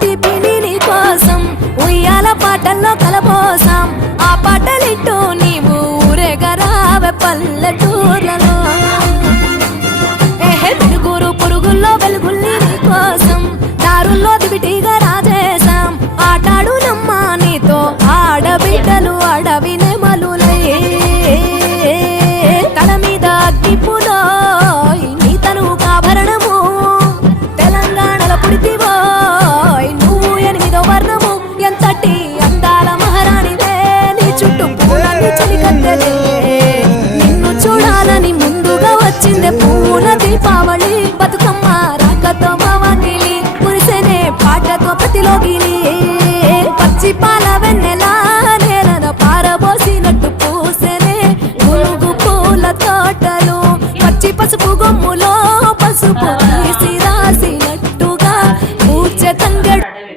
తీపిని నీ కోసం ఉయ్యాల పాటల్లో కలపోసాం ఆ పాటలిట్టు నీవు ఊరేగరావే పల్లెటూరు